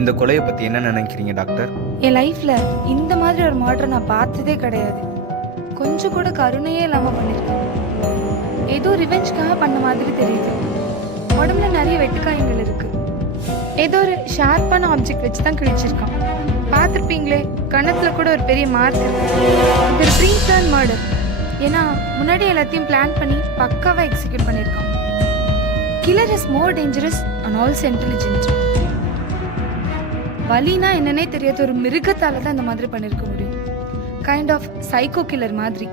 இந்த கொலையை பற்றி என்ன நினைக்கிறீங்க டாக்டர்? என் லைஃப்ல இந்த மாதிரி ஒரு மர்டர் நான் பார்த்ததே கிடையாது. கொஞ்சம் கூட கருணையே இல்லாம பண்ணிருக்கேன். ஏதோ ரிவெஞ்ச்காக பண்ண மாதிரி தெரியுது. உடம்புல நிறைய வெட்டுக்காயங்கள் இருக்கு. ஏதோ ஒரு ஷார்ப்பான ஆப்ஜெக்ட் வச்சு தான் கிழிச்சிருக்கான். பார்த்துருப்பீங்களே, கணத்துல கூட ஒரு பெரிய மார்க் இருக்கு. இது ஒரு ப்ரீ பிளான் மர்டர். ஏன்னா முன்னாடி எல்லாத்தையும் பிளான் பண்ணி பக்காவா எக்ஸிக்யூட் பண்ணியிருக்கான். Killer is more dangerous and also intelligent. வலினா என்னன்னே தெரியாத ஒரு மிருகத்தால தான் இந்த மாதிரி பண்ணிருக்க முடியும். கைண்ட் ஆஃப் சைக்கோ கில்லர் மாதிரி.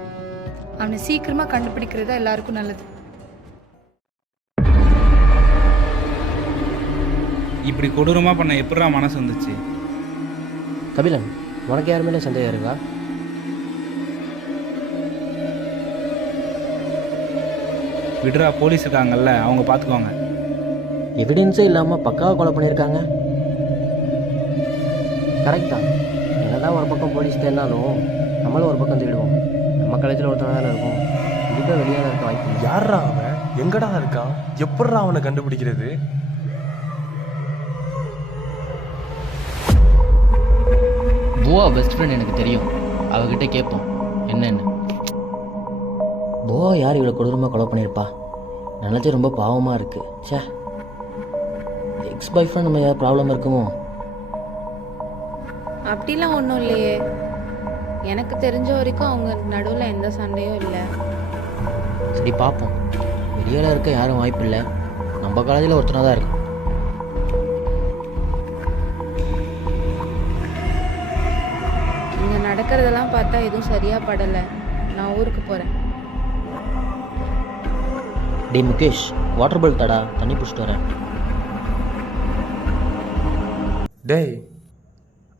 அவனை சீக்கிரமா கண்டுபிடிக்கிறது எல்லாருக்கும் நல்லது. இப்படி கொடூரமாக பண்ண எப்படா மனசு வந்துச்சு? கபிலன், உனக்கு யார் மேலே சந்தேகம் இருக்கா? விடுறா, போலீஸ் இருக்காங்கல்ல, அவங்க பார்த்துக்குவாங்க. எவிடன்ஸே இல்லாமல் பக்காவாக கொலை பண்ணியிருக்காங்க. கரெக்ட் தான். என்னதான் ஒரு பக்கம் போலீஸ் தேடினாலும் நம்மளும் ஒரு பக்கம் தேடுவோம். நம்ம காலேஜில் ஒருத்தன் தானே இருக்கும். கண்டிப்பாக வெளியாக இருக்க வாய்ப்பு இல்லை. யாரா அவன்? எங்கடா இருக்கான்? எப்படா அவனை கண்டுபிடிக்கிறது? போவா பெஸ்ட் ஃப்ரெண்ட் எனக்கு தெரியும். அவகிட்ட கேட்போம் என்னன்னு. போவா யார் இவ்வளோ கொடூரமாக கொலை பண்ணியிருப்பா? நினச்சி ரொம்ப பாவமாக இருக்குது. சே, எக்ஸ் பாய் ஃப்ரெண்ட் நம்ம ஏதாவது ப்ராப்ளம் இருக்குமோ? அப்படிலாம் ஒன்றும் இல்லையே. எனக்கு தெரிஞ்ச வரைக்கும் அவங்க நடுவில் எந்த சண்டையும் இல்லை. சரி பார்ப்போம். வெளியில் இருக்க யாரும் வாய்ப்பு இல்லை. நம்ம காலேஜில் ஒருத்தனாக தான் இருக்கும். இங்கே நடக்கிறதெல்லாம் பார்த்தா எதுவும் சரியாக படலை. நான் ஊருக்கு போகிறேன். டே முகேஷ், வாட்டர் பாட்டில் தடா, தண்ணி பிடிச்சிட்டு வரேன். டேய்,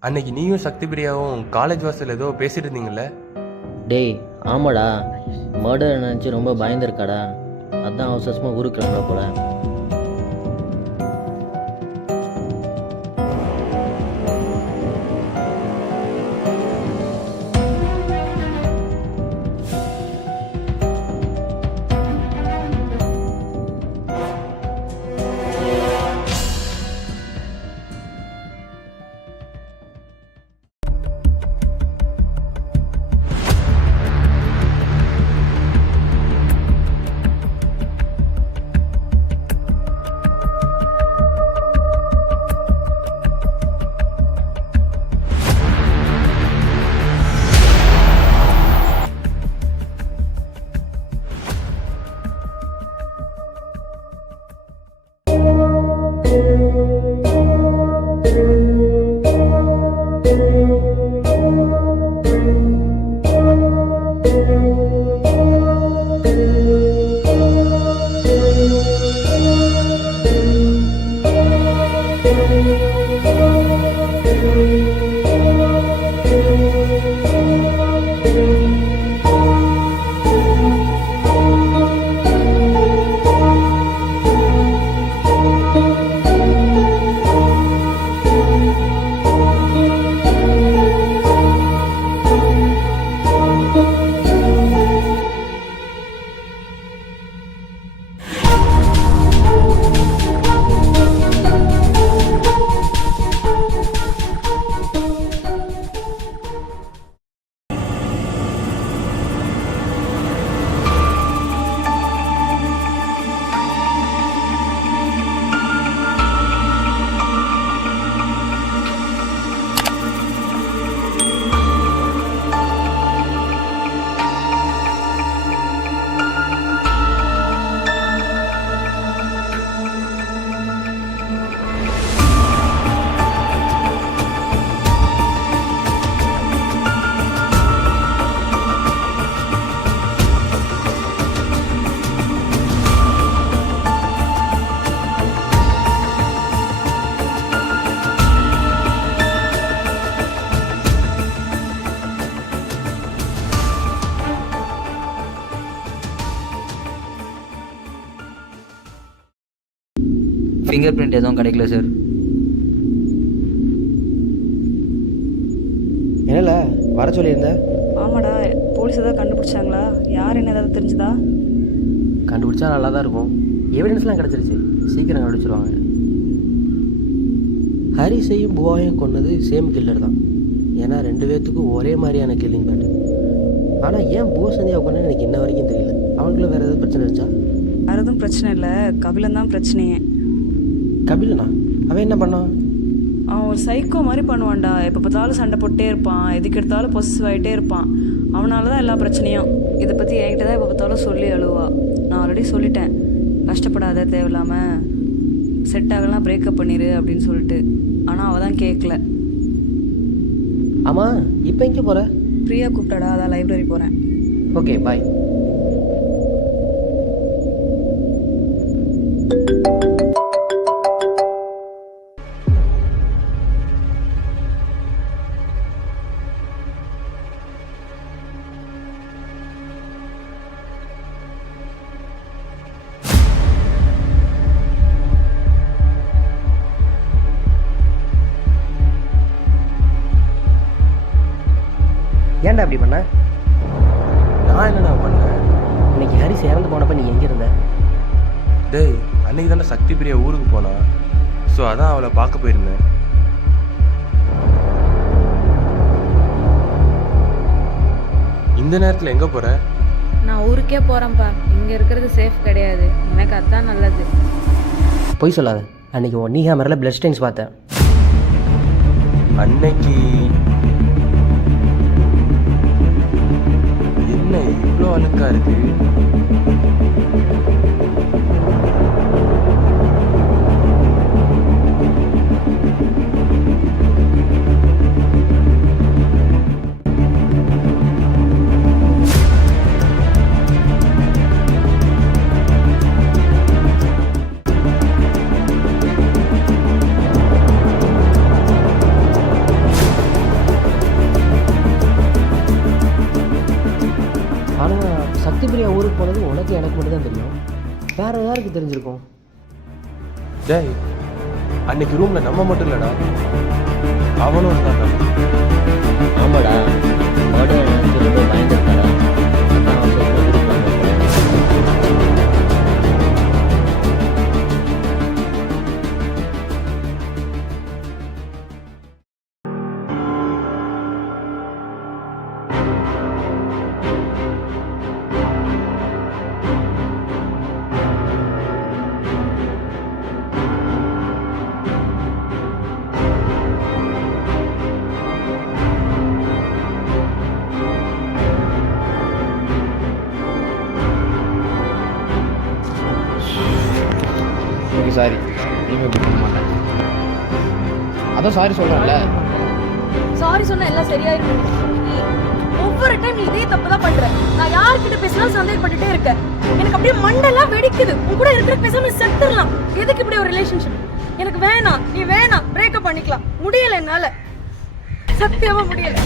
அன்னைக்கு நீயும் சக்தி பிரியாவும் காலேஜ் வாசல் ஏதோ பேசிட்டு இருந்தீங்கல்ல? டேய் ஆமாடா, மர்டர் நினச்சி ரொம்ப பயந்துருக்காடா. அதான் அவசரமாக ஊருக்கு கிளம்புற போல. ஃபிங்கர் பிரிண்ட் எதுவும் கிடைக்கல சார். என்னல வர சொல்லியிருந்த? ஆமாடா, போலீஸ் ஏதாவது கண்டுபிடிச்சாங்களா? யார் என்ன ஏதாவது தெரிஞ்சுதா? கண்டுபிடிச்சா நல்லா தான் இருக்கும். எவிடன்ஸ்லாம் கிடச்சிருச்சு, சீக்கிரம் கண்டுபிடிச்சிருவாங்க. ஹரிஸையும் புவாவையும் கொன்னது சேம் கில்லர் தான். ஏன்னா 2 பேர்த்துக்கும் ஒரே மாதிரியான கில்லிங் பேட்டர்ன். ஆனால் ஏன் புவா சந்தியாவை கொண்டு எனக்கு இன்ன வரைக்கும் தெரியல. அவனுக்குள்ள வேறு ஏதாவது பிரச்சனை இருந்துச்சா? வேறு எதுவும் பிரச்சனை இல்லை, கபிலன் தான் பிரச்சனையே. கபிலனா? அவன் என்ன பண்ணான்? அவன் ஒரு சைக்கோ மாதிரி பண்ணுவான்டா. எப்போ பார்த்தாலும் சண்டை போட்டே இருப்பான், எதுக்கு எடுத்தாலும் பொசசிவ் ஆகிட்டே இருப்பான். அவனால தான் எல்லா பிரச்சனையும். இதை பற்றி என்கிட்ட தான் எப்போ பார்த்தாலும் சொல்லி அழுவா. நான் ஆல்ரெடி சொல்லிட்டேன், கஷ்டப்படாத, தேவையில்லாமல் செட் ஆகலாம் பிரேக்கப் பண்ணிடு அப்படின்னு சொல்லிட்டு. ஆனால் அவள் தான் கேட்கல. ஆமாம், இப்போ எங்கே போகிற? ஃப்ரீயா கூப்பிட்டாடா, அதான் லைப்ரரி போகிறேன். ஓகே, பாய். ஏன்டா அப்படி பண்ண? நான் என்னடா பண்ணேன்? இன்னைக்கு ஹரிஸ் இறந்து போனப்ப நீ எங்கே இருந்த? டேய், அன்னைக்கு தானே சக்தி பிரியா ஊருக்கு போனா. ஸோ அதான் அவளை பார்க்க போயிருந்தேன். இந்த நேரத்தில் எங்கே போகிற? நான் ஊருக்கே போகிறேன்ப்பா. இங்கே இருக்கிறது சேஃப் கிடையாது. எனக்கு அதான் நல்லது. பொய் சொல்லாத. அன்னைக்கு உன் நீ கேமராவில் பிளட் ஸ்டெயின்ஸ் பார்த்தேன். அன்னைக்கு என்ன இவ்வளோ அழுக்கா இருக்கு? ஆனால் சக்தி பிரியா ஊருக்கு போனது உனக்கு எனக்கு மட்டும் தான் தெரியும். வேற யாருக்கு தெரிஞ்சிருக்கும்? டேய், அன்னைக்கு ரூமில் நம்ம மட்டும் இல்லைடா, அவனும் இருந்தாங்க. ஆமாடா, மர்டர் திரும்ப பயந்துட்டாரா? அதான் அவசரமா குடிப்பாங்க. Okay, sorry. இனிமேல் இப்படி பண்ண மாட்டேன். அதான் சாரி சொல்கிறேன்ல. சாரி சொன்னா எல்லாம் சரியாயிருக்கும். ஒவ்வொரு டைம் நீ இதே தப்பு தான் பண்ற. நான் யார்கிட்ட பேசினாலும் சந்தேகப்பட்டுட்டே இருக்கேன். எனக்கு அப்படியே மண்டெல்லாம் வெடிக்குது. உன் கூட இருக்கிற பேசாம செத்துடலாம். எதுக்கு இப்படி ஒரு ரிலேஷன்ஷிப்? எனக்கு வேணாம், நீ வேணாம், பிரேக்கப் பண்ணிக்கலாம். முடியல என்னால, சத்தியமா முடியல.